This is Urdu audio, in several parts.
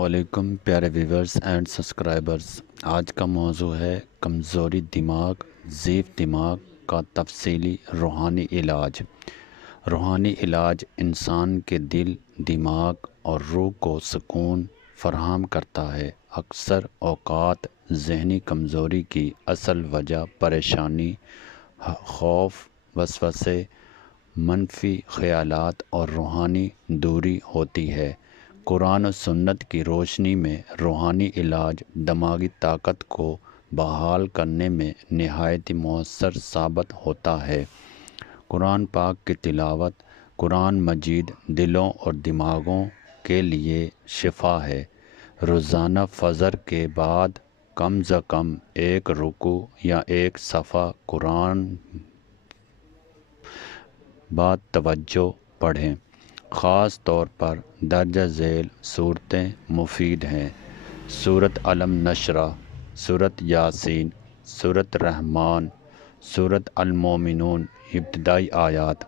وعلیکم پیارے ویورز اینڈ سبسکرائبرز، آج کا موضوع ہے کمزوری دماغ، ضعیف دماغ کا تفصیلی روحانی علاج۔ روحانی علاج انسان کے دل، دماغ اور روح کو سکون فراہم کرتا ہے۔ اکثر اوقات ذہنی کمزوری کی اصل وجہ پریشانی، خوف، وسوسے، منفی خیالات اور روحانی دوری ہوتی ہے۔ قرآن و سنت کی روشنی میں روحانی علاج دماغی طاقت کو بحال کرنے میں نہایت مؤثر ثابت ہوتا ہے۔ قرآن پاک کی تلاوت، قرآن مجید دلوں اور دماغوں کے لیے شفا ہے۔ روزانہ فجر کے بعد کم از کم ایک رکوع یا ایک صفحہ قرآن با توجہ پڑھیں۔ خاص طور پر درجہ ذیل صورتیں مفید ہیں: سورۃ علم نشرح، سورۃ یاسین، سورۃ رحمان، سورۃ المومنون ابتدائی آیات۔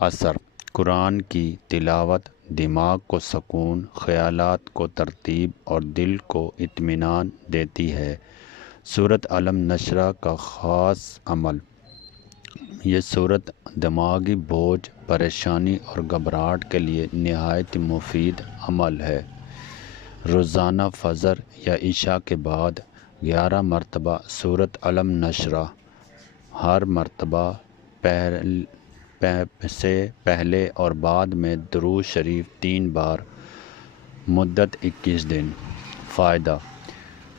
اثر: قرآن کی تلاوت دماغ کو سکون، خیالات کو ترتیب اور دل کو اطمینان دیتی ہے۔ سورۃ علم نشرح کا خاص عمل: یہ سورت دماغی بوجھ، پریشانی اور گھبراہٹ کے لیے نہایت مفید عمل ہے۔ روزانہ فجر یا عشاء کے بعد 11 مرتبہ سورۃ علم نشرح، ہر مرتبہ سے پہلے اور بعد میں درود شریف 3 بار، مدت 21 دن۔ فائدہ: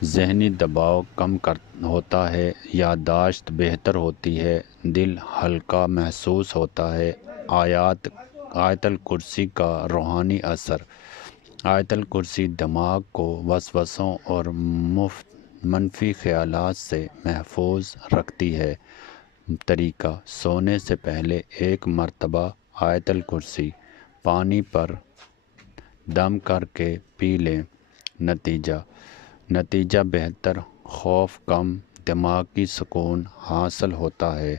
ذہنی دباؤ کم ہوتا ہے، یادداشت بہتر ہوتی ہے، دل ہلکا محسوس ہوتا ہے۔ آیت الکرسی کا روحانی اثر: آیت الکرسی دماغ کو وسوسوں اور منفی خیالات سے محفوظ رکھتی ہے۔ طریقہ: سونے سے پہلے 1 مرتبہ آیت الکرسی پانی پر دم کر کے پی لیں۔ نتیجہ بہتر، خوف کم، دماغی سکون حاصل ہوتا ہے۔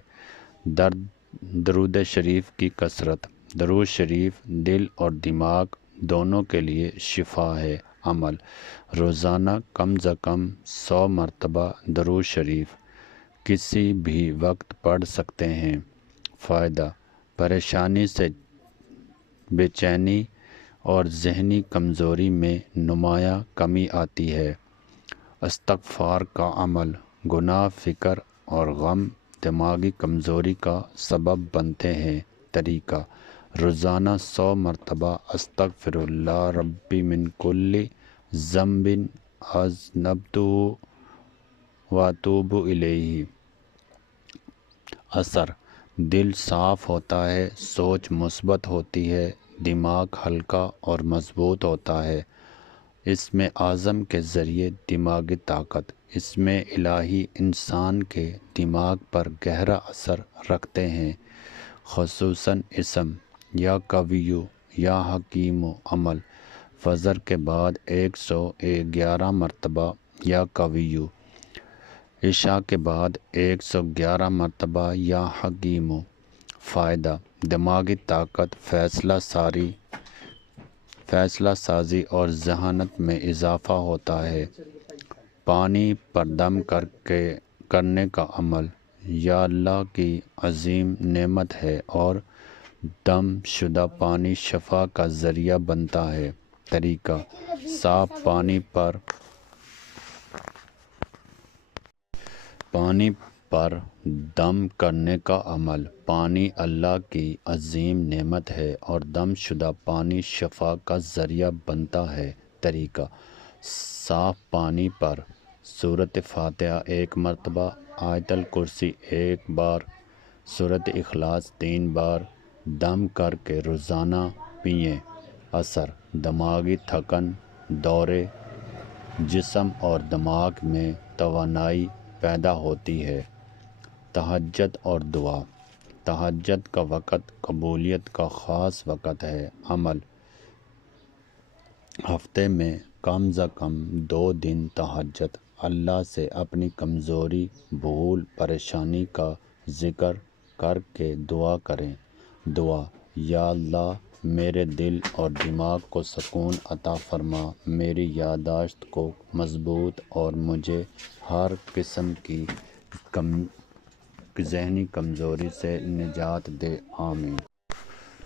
درود شریف کی کثرت: درود شریف دل اور دماغ دونوں کے لیے شفا ہے۔ عمل: روزانہ کم از کم 100 مرتبہ درود شریف کسی بھی وقت پڑھ سکتے ہیں۔ فائدہ: پریشانی سے بے چینی اور ذہنی کمزوری میں نمایاں کمی آتی ہے۔ استغفار کا عمل: گناہ، فکر اور غم دماغی کمزوری کا سبب بنتے ہیں۔ طریقہ: روزانہ 100 مرتبہ استغفر اللہ ربی من کل ذنب اذنبتہ واتوب الیہ۔ اثر: دل صاف ہوتا ہے، سوچ مثبت ہوتی ہے، دماغ ہلکا اور مضبوط ہوتا ہے۔ اسم اعظم کے ذریعے دماغی طاقت: اسم الہی انسان کے دماغ پر گہرا اثر رکھتے ہیں، خصوصاً اسم یا قوی یا حکیم۔ عمل: فجر کے بعد 111 مرتبہ یا قوی، عشاء کے بعد 111 مرتبہ یا حکیم۔ فائدہ: دماغی طاقت، فیصلہ سازی اور ذہانت میں اضافہ ہوتا ہے۔ پانی پر دم کرنے کا عمل: یہ اللہ کی عظیم نعمت ہے اور دم شدہ پانی شفا کا ذریعہ بنتا ہے۔ طریقہ: صاف پانی پر دم کرنے کا عمل: پانی اللہ کی عظیم نعمت ہے اور دم شدہ پانی شفا کا ذریعہ بنتا ہے۔ طریقہ: صاف پانی پر سورۃ فاتحہ 1 مرتبہ، آیت الکرسی 1 بار، سورۃ اخلاص 3 بار دم کر کے روزانہ پئیں۔ اثر: دماغی تھکن، دورے جسم اور دماغ میں توانائی پیدا ہوتی ہے۔ تہجد اور دعا: تہجد کا وقت قبولیت کا خاص وقت ہے۔ عمل: ہفتے میں کم از کم 2 دن تہجد، اللہ سے اپنی کمزوری، بھول، پریشانی کا ذکر کر کے دعا کریں۔ دعا: یا اللہ، میرے دل اور دماغ کو سکون عطا فرما، میری یادداشت کو مضبوط اور مجھے ہر قسم کی ذہنی کمزوری سے نجات دے، آمین۔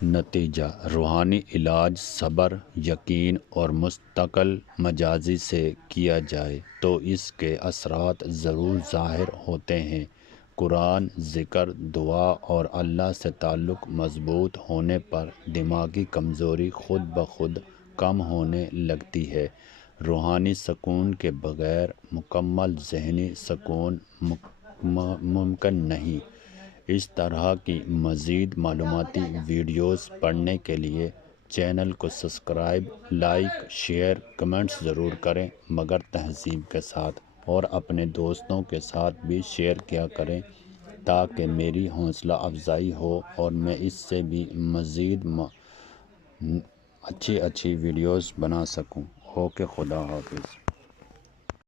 نتیجہ: روحانی علاج صبر، یقین اور مستقل مزاجی سے کیا جائے تو اس کے اثرات ضرور ظاہر ہوتے ہیں۔ قرآن، ذکر، دعا اور اللہ سے تعلق مضبوط ہونے پر دماغی کمزوری خود بخود کم ہونے لگتی ہے۔ روحانی سکون کے بغیر مکمل ذہنی سکون ممکن نہیں۔ اس طرح کی مزید معلوماتی ویڈیوز پڑھنے کے لیے چینل کو سبسکرائب، لائک، شیئر، کمنٹس ضرور کریں، مگر تہذیب کے ساتھ، اور اپنے دوستوں کے ساتھ بھی شیئر کیا کریں تاکہ میری حوصلہ افزائی ہو اور میں اس سے بھی مزید اچھی ویڈیوز بنا سکوں۔ اوکے، خدا حافظ۔